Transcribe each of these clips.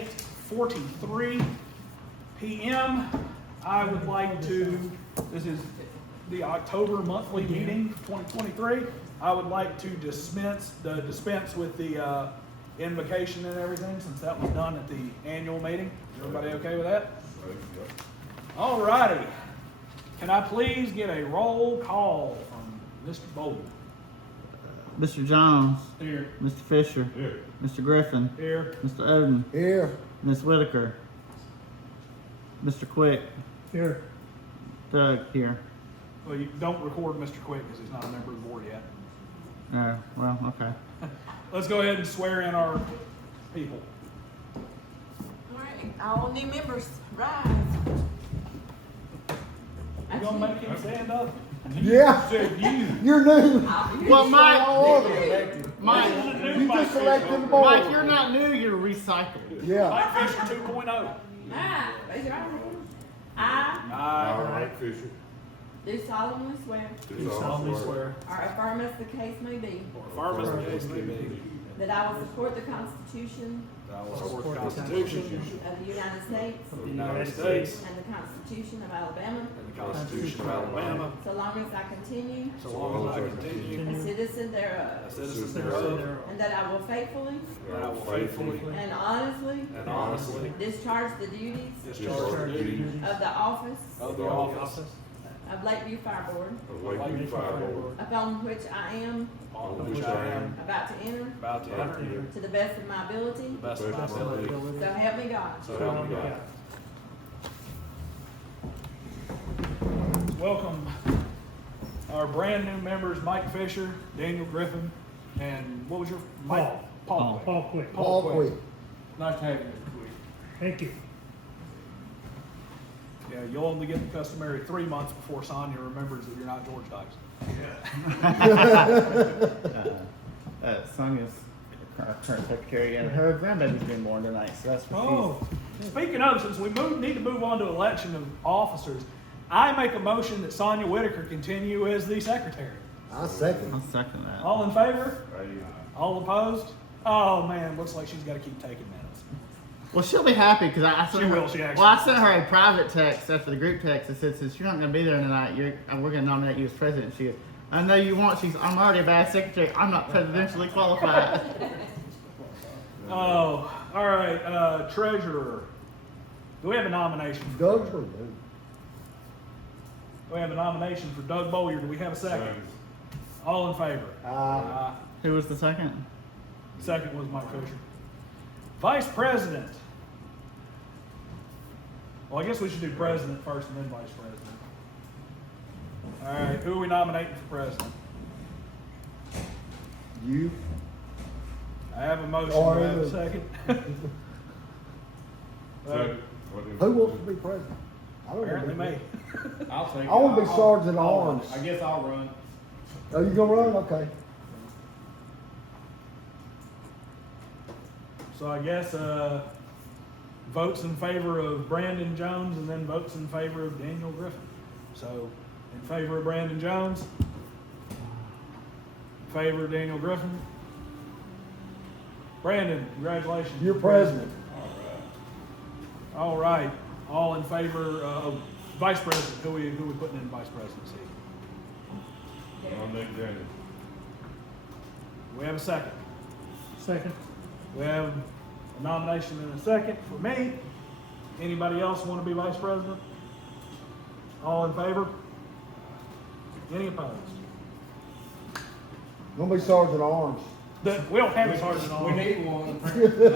8:43 p.m. I would like to, this is the October monthly meeting of 2023. I would like to dispense with the invocation and everything, since that was done at the annual meeting. Is everybody okay with that? All righty. Can I please get a roll call from Mr. Bolden? Mr. Jones. Here. Mr. Fisher. Here. Mr. Griffin. Here. Mr. Oden. Here. Ms. Whitaker. Mr. Quick. Here. Doug here. Well, you don't record Mr. Quick because he's not a member of the board yet. Well, okay. Let's go ahead and swear in our people. All right, all new members, rise. You gonna make him stand up? Yeah. Said you. You're new. Well, Mike, You just elected the board. Mike, you're not new, you're recycled. Yeah. Mike Fisher 2.0. Ah, raise your right hand. I Aye. Mike Fisher. do solemnly swear, Do solemnly swear. or affirm as the case may be, Affirm as the case may be. that I will support the Constitution That I will support the Constitution of the United States of the United States and the Constitution of Alabama, and the Constitution of Alabama, so long as I continue so long as I continue a citizen thereof, a citizen thereof, and that I will faithfully that I will faithfully and honestly and honestly discharge the duties discharge the duties of the office of the office of Lakeview Fire Board, Of Lakeview Fire Board. upon which I am on which I am about to enter, about to enter to the best of my ability, to the best of my ability. so help me God. So help me God. Welcome our brand new members, Mike Fisher, Daniel Griffin, and what was your Mike? Paul. Paul Quick. Paul Quick. Nice to have you, Mr. Quick. Thank you. Yeah, you'll only get the customary 3 months before Sonia remembers that you're not George Dykes. Sonia's our current secretary, and her grandbaby's being born tonight, so that's what Oh, speaking of, since we need to move on to election of officers, I make a motion that Sonia Whitaker continue as the secretary. I second. I'll second that. All in favor? Right. All opposed? Oh man, looks like she's got to keep taking minutes. Well, she'll be happy because I sent She her. will, she actually Well, I sent her a private text after the group text that said, "Since you're not going to be there tonight, we're going to nominate you as president." She goes, "I know you want." I'm already a bad secretary. I'm not presidentially qualified. Oh, all right. Treasurer. Do we have a nomination? Doug's for new. We have a nomination for Doug Bowyer. Do we have a second? All in favor? Aye. Who was the second? Second was Mike Fisher. Vice President. Well, I guess we should do President first and then Vice President. All right, who are we nominating for President? You. I have a motion. Or Do I have a either. second? Second. Who wants to be president? I don't Apparently know. me. I'll take it. I want to be I'll- sergeant at I'll- arms. I guess I'll run. Oh, you gonna run? Okay. So I guess votes in favor of Brandon Jones and then votes in favor of Daniel Griffin. So in favor of Brandon Jones, in favor of Daniel Griffin. Brandon, congratulations. You're president. All right. All in favor of vice president. Who we putting in vice presidency? Nominate Daniel. We have a second. Second. We have a nomination and a second for me. Anybody else want to be vice president? All in favor? Any opposed? Gonna be sergeant at arms. We don't have a sergeant on. We need one.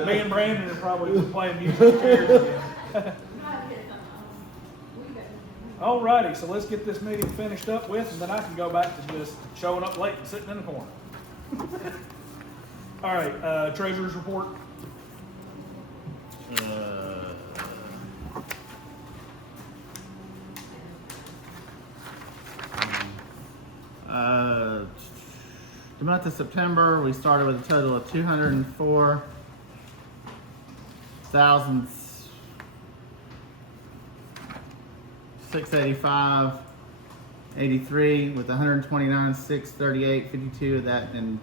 Me and Brandon are probably playing musical chairs again. All righty, so let's get this meeting finished up with, and then I can go back to just showing up late and sitting in the corner. All right, treasurer's report. The month of September, we started with a total of 204,685.83 with 129,638.52 of that in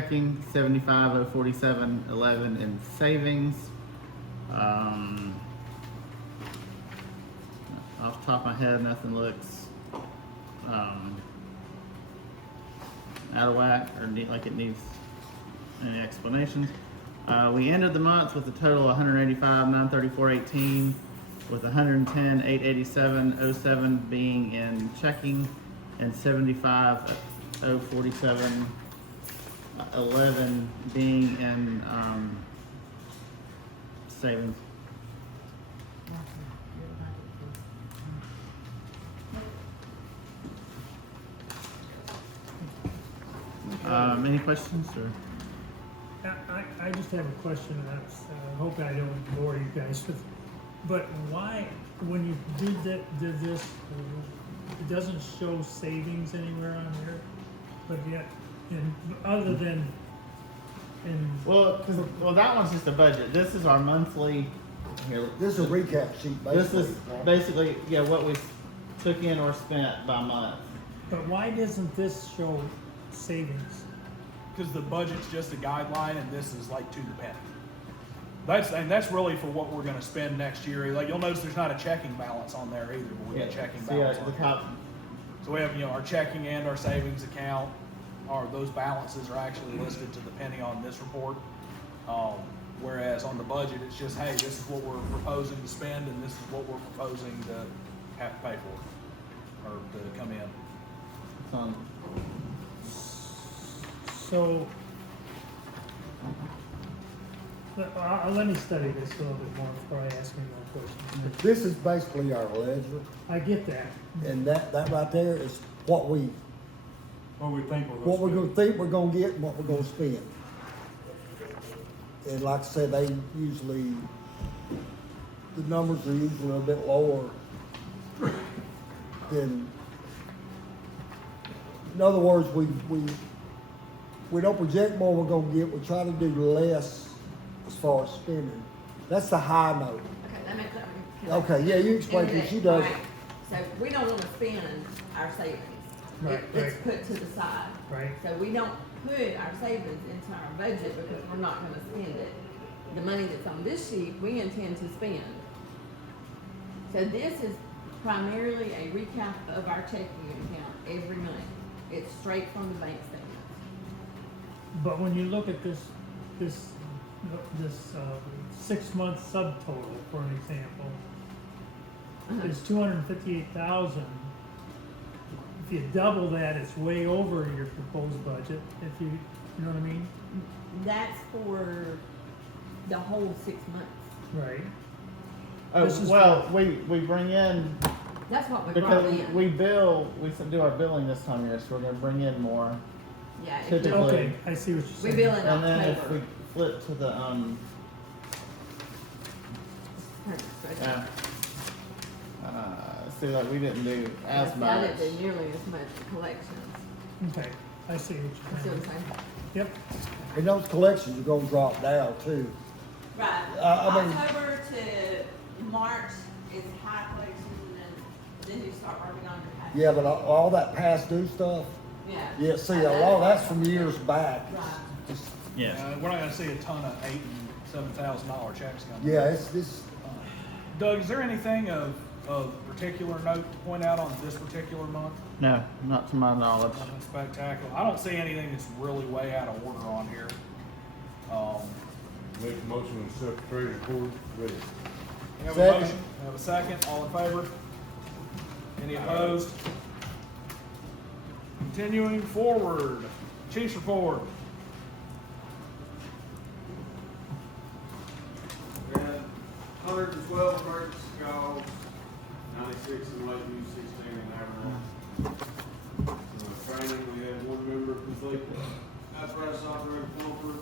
checking, 75,047.11 in savings. Off the top of my head, nothing looks out of whack or like it needs any explanations. We ended the month with a total of 185,934.18, with 110,887.07 being in checking and 75,047.11 being in savings. Any questions or? I just have a question, and that's, I hope I don't bore you guys with, but why, when you did this, it doesn't show savings anywhere on here, but yet, and other than, Well, that one's just a budget. This is our monthly. Here, This is a recap sheet, basically. this is basically what we took in or spent by month. but why doesn't this show savings? Because the budget's just a guideline and this is like to the penny. That's really for what we're gonna spend next year. Like, you'll notice there's not a checking balance on there either, but we got checking See, balance the on there. top. So we have, our checking and our savings account, those balances are actually listed to the penny on this report. Whereas on the budget, it's just, hey, this is what we're proposing to spend and this is what we're proposing to have to pay for, or to come in. It's on. So, let me study this a little bit more before I ask any more questions. This is basically our ledger, I get that, and that right there is what we What we gonna think we're gonna get and what we're gonna spend. And like I said, the numbers are usually a bit lower than, in other words, we don't project more we're gonna get, we try to do less as far as spending. That's the high note. Okay, that makes, Okay, yeah, you explain, because she does. Right. So we don't wanna spend our savings. Right, It's right. put to the side. right? So we don't put our savings into our budget because we're not gonna spend it. The money that's on this sheet, we intend to spend. So this is primarily a recap of our checking account every month. It's straight from the bank statement. But when you look at this 6-month subtotal, for an example, it's 258,000. If you double that, it's way over your proposed budget, if you know what I mean? That's for the whole 6 months. Right. Oh, This is well, we bring in That's what we brought because in. we do our billing this time of year, so we're gonna bring in more. Yeah, if typically- you- Okay, I see what you're we saying. bill in And then if we October. flip to the Yeah. see, like we didn't do as I much. didn't do nearly as much collections. Okay, I see what You see you're what saying. I'm saying? Yep, And those collections are gonna drop down too. Right. I mean- October to March is high collections, and then you start working on your pay. Yeah, but all that past due stuff, yeah, see, a lot of that's from years back. Right. Just- Yes. We're not gonna see a ton of $8,000 and $7,000 checks coming. Yeah, it's this, Doug, is there anything of particular note to point out on this particular month? No, not to my knowledge. Nothing spectacular. I don't see anything that's really way out of order on here. Make a motion to accept the treasurer's report. Ready. We have a Second. motion, we have a second, all in favor? Any opposed? Continuing forward, Chief's report. We had 112 emergency calls, 96 in Lakeview, 16 in Avondale. Training, we had one member complete apparatus operator pumper,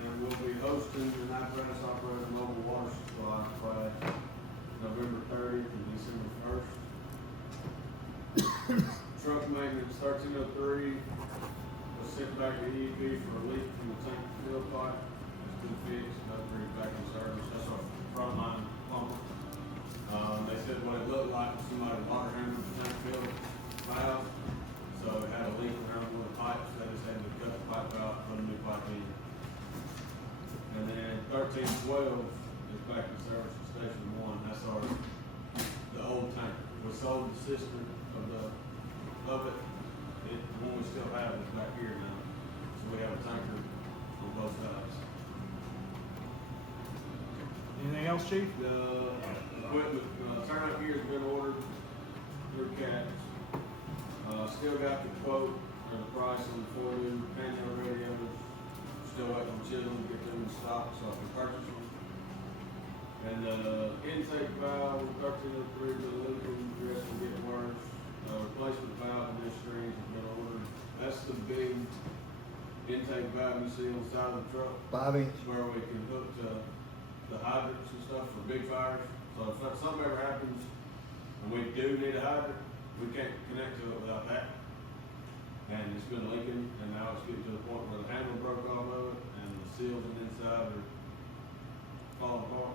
and we'll be hosting an apparatus operator mobile water supply class November 30th and December 1st. Truck maintenance 1303 was sent back to EEP for a leak from the tank fill pipe. It's been fixed, upgraded back in service. That's our frontline pumper. They said what it looked like was somebody water handled the tank fill valve. So it had a leak around one of the pipes. They just had to cut the pipe out, put 12 is back in service at Station 1. That's the old tank. We sold the cistern of it. The one we still have is back here now. So we have a tanker on both sides. Anything else, Chief? The equipment, turnout gear's been ordered through Cats. Still got the quote or the price on the 4 new panel radios. Still waiting on Chisholm to get them in stock so I can purchase them. And the intake valve, 1303, the leaking, dress will get worse. Replacement valve and this strings have been ordered. That's the big intake valve you see on the side of the truck. 5 inch. Where we can hook to the hydrants and stuff for big fires. So if something ever happens and we do need a hydrant, we can't connect to it without that. And it's been leaking, and now it's getting to the point where the handle broke off of it, and the seals on the inside are falling apart.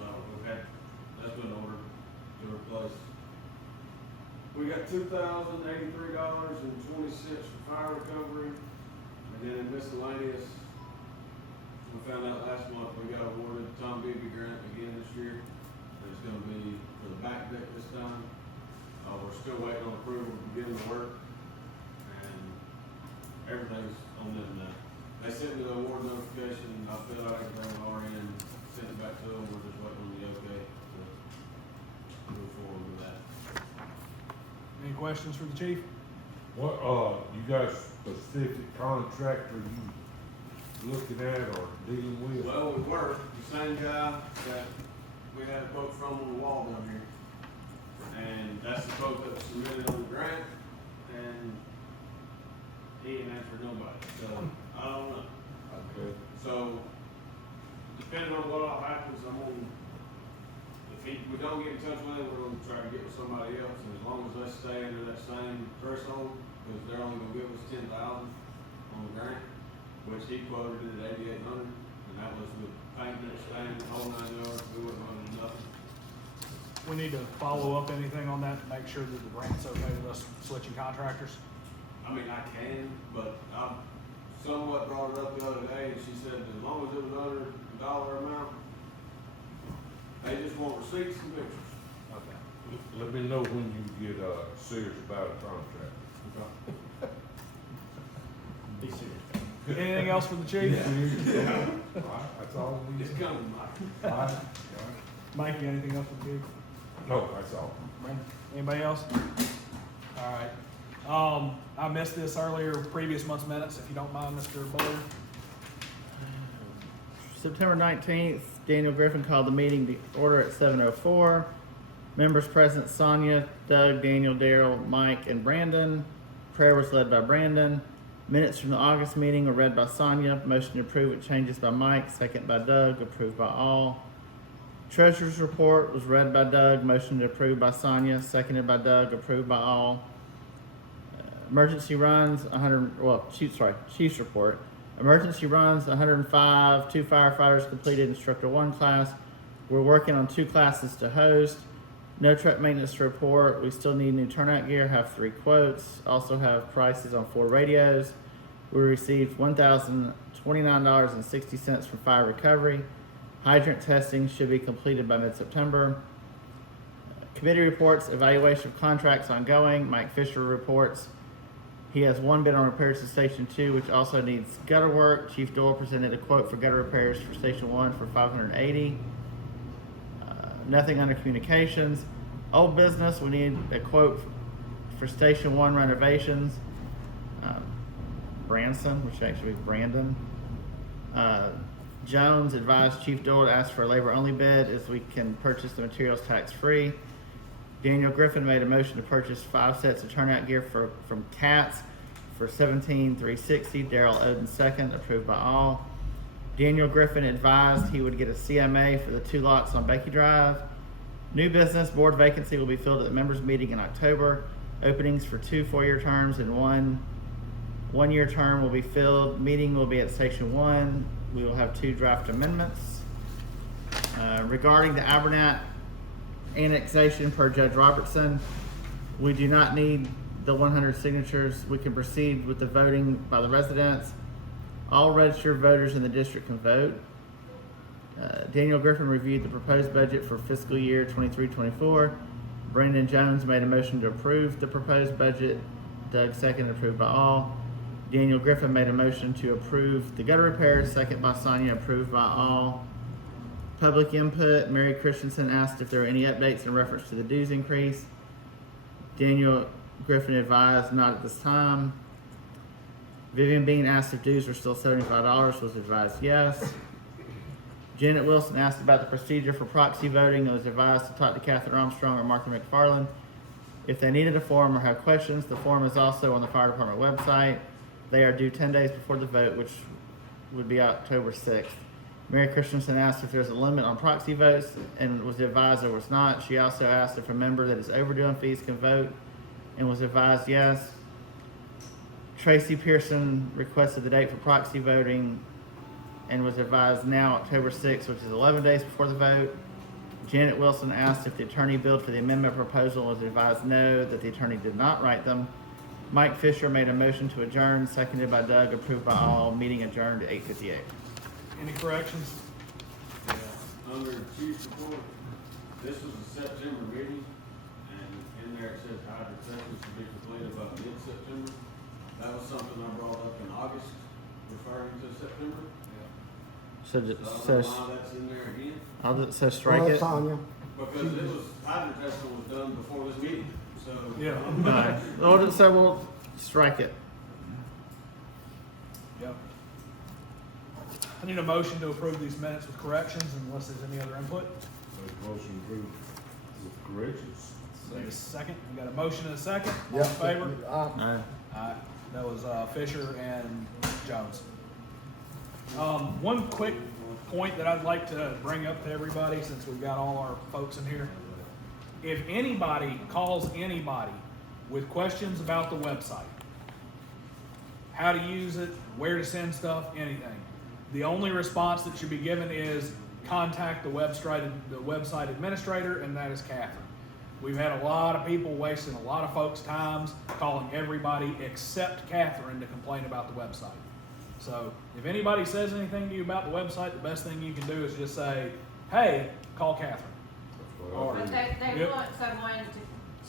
So that's been ordered to replace. We got $2,083.20 for fire recovery, and then in miscellaneous, we found out last month we got awarded the Tom Beebe grant again this year. And it's gonna be for the back deck this time. We're still waiting on approval to begin the work, and everything's on them now. They sent me the award notification, I filled out everything on our end, sent it back to them, we're just waiting on the okay to move forward with that. Any questions for the chief? What, you got a specific contractor you looking at or dealing with? Well, we were, the same guy that we had a quote from on the wall down here. And that's the quote that was submitted on the grant, and he ain't answered nobody, so I don't know. Okay. So, depending on what all happens, we don't get in touch with him, we're gonna try to get with somebody else, and as long as they stay under that same threshold, because they're only gonna give us 10,000 on the grant, which he quoted it at 8,800, and that was with painting and staining, the whole 9 yards, we wouldn't want to do nothing. We need to follow up anything on that to make sure that the grant's okay with us switching contractors. I mean, I can, but I somewhat brought it up the other day, and she said as long as it was under the dollar amount, they just want receipts and pictures. Okay. Let me know when you get, serious about a contract. Be serious. Anything else for the chief? All right, that's all we It's need. coming, Mike. All right. Mikey, anything else for the chief? No, that's all. Anybody else? All right. I missed this earlier, previous month's minutes, if you don't mind, Mr. Buller. September 19th, Daniel Griffin called the meeting to order at 7:04. Members present: Sonia, Doug, Daniel, Daryl, Mike, and Brandon. Prayer was led by Brandon. Minutes from the August meeting were read by Sonia. Motion to approve with changes by Mike, second by Doug, approved by all. Treasurer's report was read by Doug. Motion to approve by Sonia, seconded by Doug, approved by all. Emergency runs, Chief's report. Emergency runs, 105, 2 firefighters completed instructor 1 class. We're working on 2 classes to host. No truck maintenance to report. We still need new turnout gear, have 3 quotes. Also have prices on 4 radios. We received $1,029.60 from fire recovery. Hydrant testing should be completed by mid-September. Committee reports, evaluation of contracts ongoing. Mike Fisher reports he has 1 bid on repairs to Station 2, which also needs gutter work. Chief Doyle presented a quote for gutter repairs for Station 1 for $580. Nothing under communications. Old business, we need a quote for Station 1 renovations. Branson, which should actually be Brandon. Jones advised Chief Doyle to ask for a labor-only bid as we can purchase the materials tax-free. Daniel Griffin made a motion to purchase 5 sets of turnout gear from Cats for $17,360. Daryl Oden second, approved by all. Daniel Griffin advised he would get a CMA for the 2 lots on Becky Drive. New business, board vacancy will be filled at the members meeting in October. Openings for 2 4-year terms and 1 1-year term will be filled. Meeting will be at Station 1. We will have 2 draft amendments. Regarding the Abernat annexation per Judge Robertson, we do not need the 100 signatures. We can proceed with the voting by the residents. All registered voters in the district can vote. Daniel Griffin reviewed the proposed budget for fiscal year 23-24. Brandon Jones made a motion to approve the proposed budget. Doug seconded, approved by all. Daniel Griffin made a motion to approve the gutter repairs, second by Sonia, approved by all. Public input, Mary Christensen asked if there were any updates in reference to the dues increase. Daniel Griffin advised not at this time. Vivian Bean asked if dues were still $75, was advised yes. Janet Wilson asked about the procedure for proxy voting and was advised to talk to Catherine Armstrong or Martha McFarland. If they needed a form or have questions, the form is also on the fire department website. They are due 10 days before the vote, which would be October 6th. Mary Christensen asked if there's a limit on proxy votes and was advised there was not. She also asked if a member that is overdue on fees can vote and was advised yes. Tracy Pearson requested the date for proxy voting and was advised now October 6th, which is 11 days before the vote. Janet Wilson asked if the attorney billed for the amendment proposal and was advised no, that the attorney did not write them. Mike Fisher made a motion to adjourn, seconded by Doug, approved by all. Meeting adjourned at 8:58. Any corrections? Under chief's report, this was a September meeting, and in there it says hydrant testing should be completed by mid-September. That was something I brought up in August, referring to September. So, So I don't so, know why that's in there again, so strike Well, it. Sonia, because it was, hydrant testing was done before this meeting, so. Yeah. Alright, well, so we'll strike it. Yep. I need a motion to approve these minutes with corrections unless there's any other input. Make a motion approved with corrections. Need a second. We got a motion and a second. All yep. in favor? Alright. Aye. That was Fisher and Jones. One quick point that I'd like to bring up to everybody, since we've got all our folks in here. If anybody calls anybody with questions about the website, how to use it, where to send stuff, anything, the only response that should be given is contact the website administrator, and that is Catherine. We've had a lot of people wasting a lot of folks' times calling everybody except Catherine to complain about the website. So if anybody says anything to you about the website, the best thing you can do is just say, hey, call Catherine. That's what I Or- think. But they Yep. want someone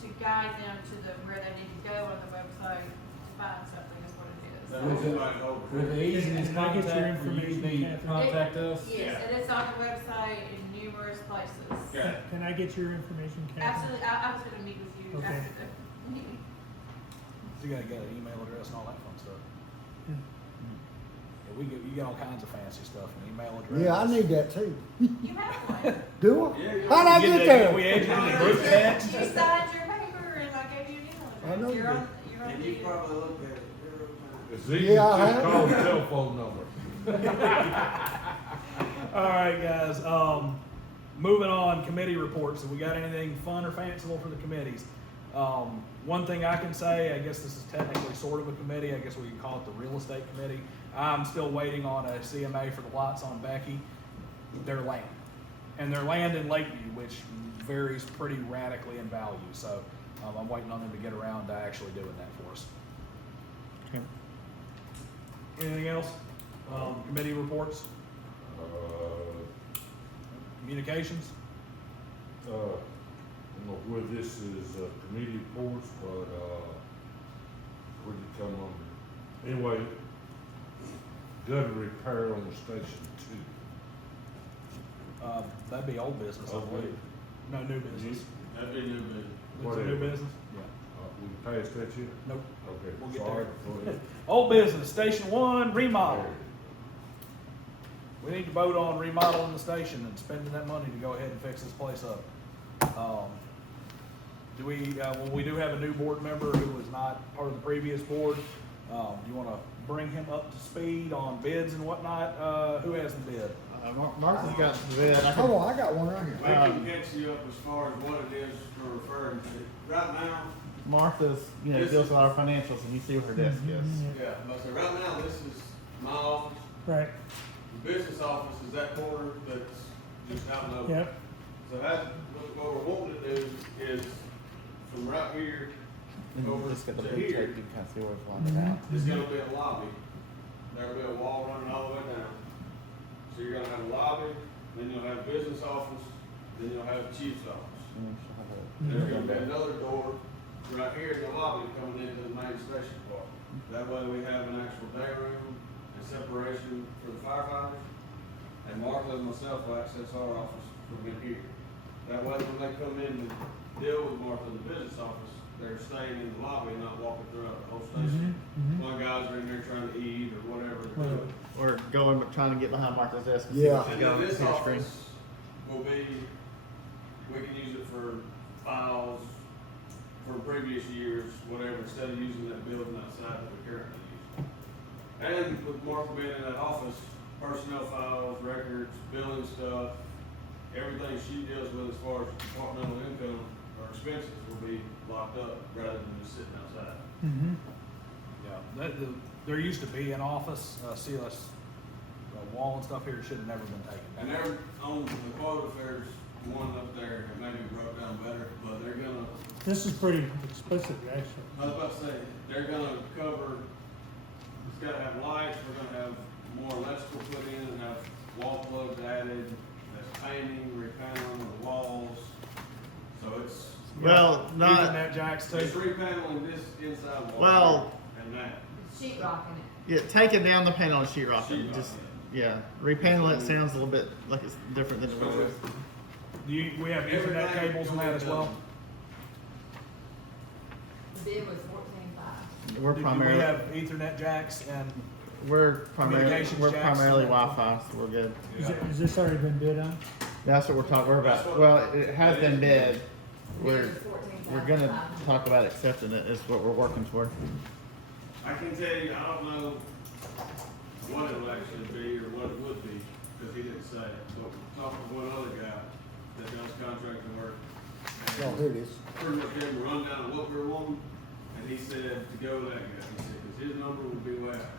to guide them to where they need to go on the website to find something, is what it is. That was like over. With the easiest Can I get your contact for you information, to Catherine? contact us. Yes, and it's on the website in numerous places. Okay. Can I get your information, Catherine? Absolutely, I was gonna meet with you Okay. after the meeting. You gotta get an email address and all that fun stuff. Yeah. Yeah, you get all kinds of fancy stuff, an email address. Yeah, I need that too. You have one. Do I? Yeah, yeah. How'd I You get that- We there? add you in the group text. You signed your paper and I gave you an email I know address. you You're did. on, you're on And the. you probably looked at it every time. It's easy, Yeah, I just have. call the telephone number. All right, guys, moving on, committee reports. Have we got anything fun or fanciful for the committees? One thing I can say, I guess this is technically sort of a committee, I guess we can call it the real estate committee. I'm still waiting on a CMA for the lots on Becky, their land. And their land in Lakeview, which varies pretty radically in value, so I'm waiting on them to get around to actually doing that for us. Okay. Anything else? Committee reports, communications? I don't know where this is, committee reports, but, where did it come under? Anyway, gutter repair on the station two. That'd be old business, I Okay. believe. No, new business. That'd be new business. It's a new Whatever. business? Yeah. We passed that yet? Nope. Okay, We'll get sorry. there. Go ahead. Old business, Station 1, remodel. We need to vote on remodeling the station and spending that money to go ahead and fix this place up. Well, we do have a new board member who was not part of the previous board. Do you wanna bring him up to speed on bids and whatnot? Who has the bid? Martha's got the bid. I Come can, on, I got one right here. We can catch you up as far as what it is we're referring to. Right now, Martha's, This deals is- with our financials, and you see where her desk is. yeah, but so right now, this is my office. Right, The business office is that corner that's just out in the open. yep, So that's, what we're wanting to do is from right here And you over just got the to big tape, here, you can kind of see where it's lined out. there's gonna be a lobby. There'll be a wall running all the way down. So you're gonna have a lobby, then you'll have business office, then you'll have chief's office. There's gonna be another door right here in the lobby coming into the main station part. That way we have an actual day room and separation for the firefighters. And Martha and myself will access our office from in here. That way when they come in to deal with Martha in the business office, they're staying in the lobby and not walking throughout the whole station. One guy's in there trying to eat or whatever they're doing. Or going, trying to get behind Martha's desk. And see Yeah. what she's And got then on this the screen. office will be, we can use it for files from previous years, whatever, instead of using that building outside that we currently use. And with Martha being in that office, personnel files, records, billing stuff, everything she deals with as far as departmental income or expenses will be locked up rather than just sitting outside. Yeah, there used to be an office, CLS, wall and stuff here should have never been taken And down. they're on the quote, if there's one up there, it maybe broke down better, but they're gonna, This is pretty explicit, actually. I was about to say, they're gonna cover, it's gotta have lights, we're gonna have more electrical put in and have wall plugs added, that's painting, repaneling of the walls. So it's, Well, not, Ethernet jacks it's too. repaneling this inside wall. Well- And that. Sheet rocking it. yeah, taking down the panel and sheetrock Sheetrock, it. Just, yeah. yeah, repanel it sounds a little bit like it's different than it really is. We have Ethernet Everything cables and that as well? The bid was 14.5. We're Do we primarily, have Ethernet jacks and, we're primarily, communications we're jacks primarily and that? Wi-Fi, so we're good. Has this already been bid on? That's what we're talking, we're That's about, what- well, it has been bid. We're, Bid was 14,500. we're gonna talk about accepting it, is what we're working toward. I can tell you, I don't know what it'll actually be or what it would be, because he didn't say it. But talking to one other guy that does contracting work. and Oh, here it is. Pretty much gave him a rundown of what we were wanting, and he said to go with that guy. He said, because his number would be way higher.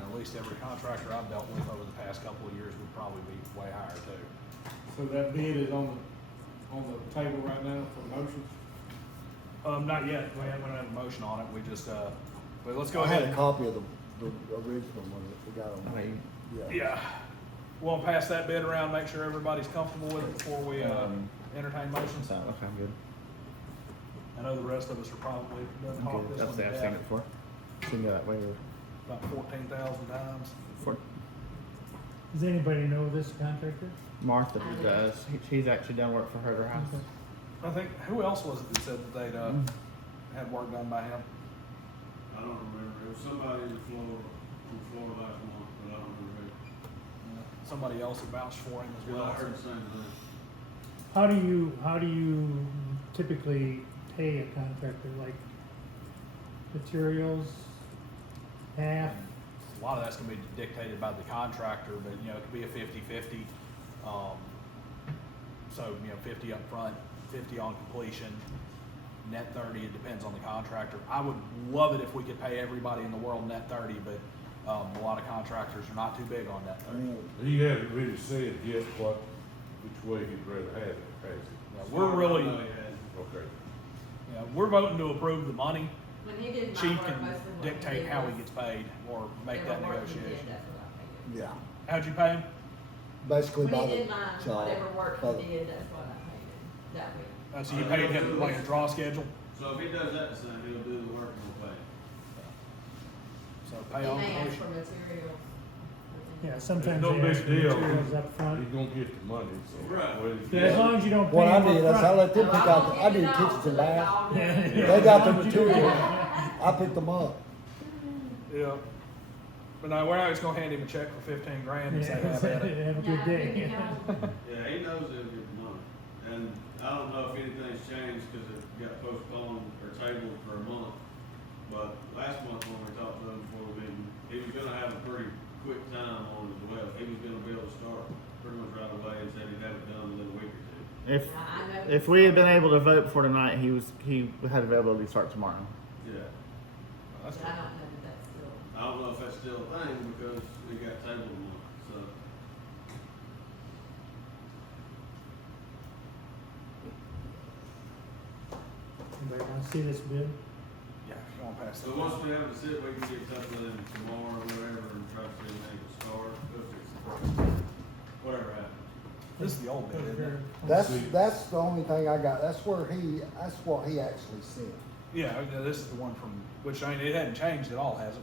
at least every contractor I've dealt with over the past couple of years would probably be way higher too. So that bid is on the table right now for motion? Not yet, we don't have a motion on it, we just, but let's go I had ahead. a copy of the original one that we got on. Wait. Yeah. Yeah, we'll pass that bid around, make sure everybody's comfortable with it before we, entertain motions. So, okay, I'm good. I know the rest of us are probably done I'm talk good. this That's one the, to I've seen it death before. Seen that way about 14,000 times. before. Does anybody know this contractor? Martha does. She's actually done work for her house. Okay. I think, who else was it that said that they'd, had work done by him? I don't remember. It was somebody in Florida last month, but I don't remember who. Somebody else that vouched for him as Well, well. I heard the same thing. How do you typically pay a contractor, like materials, half? A lot of that's gonna be dictated by the contractor, but, you know, it could be a 50-50. So, you know, 50 up front, 50 on completion, net 30, it depends on the contractor. I would love it if we could pay everybody in the world net 30, but, a lot of contractors are not too big on net 30. He hasn't really said yet which way he'd rather have it, has he? Yeah, we're really, I know he had. Okay. yeah, we're voting to approve the money. When he did my Chief work, can most of what he dictate did how was he gets paid or make they that were working bid, negotiation. that's what I paid. Yeah, How'd you pay him? basically by When he the did mine, job. whatever work by the- he did, that's what I paid him that week. So you paid him like a draw schedule? So if he does that the same, he'll do the work and we'll pay. So He pay on may ask for completion. materials. Yeah, sometimes no they big ask for deal. materials up front. He's gonna get the money, so. Right. well, Yeah, as long as you don't pay What I them did, up is I front. let them pick No, out, won't I give did it all kitchens to and the baths. dog. Yeah. They got the material, I picked them up. Yeah. But no, we're not just gonna hand him a check for 15 grand and say, Yeah, have at it. have a Yeah, good I think, day. you know, Yeah, he knows he'll get the money. And I don't know if anything's changed because it got postponed or tabled for a month. But last month when we talked to him before the meeting, he was gonna have a pretty quick time on it as well. He was gonna be able to start pretty much right away and said he'd have it done within a week or two. I know. If we had been able to vote for tonight, he had availability to start tomorrow. Yeah. That's But I don't know that that's still. I don't know if that's still a thing because it got tabled a month, so. Anybody wanna see this bid? Yeah, go on past So that. once we have it sit, we can get in touch with him tomorrow or whatever and try to see when they can start, if it's whatever happened. This is the old bid, isn't it? That's the only thing I got, that's what he actually sent. Yeah, this is the one from, which, I mean, it hadn't changed at all, has it?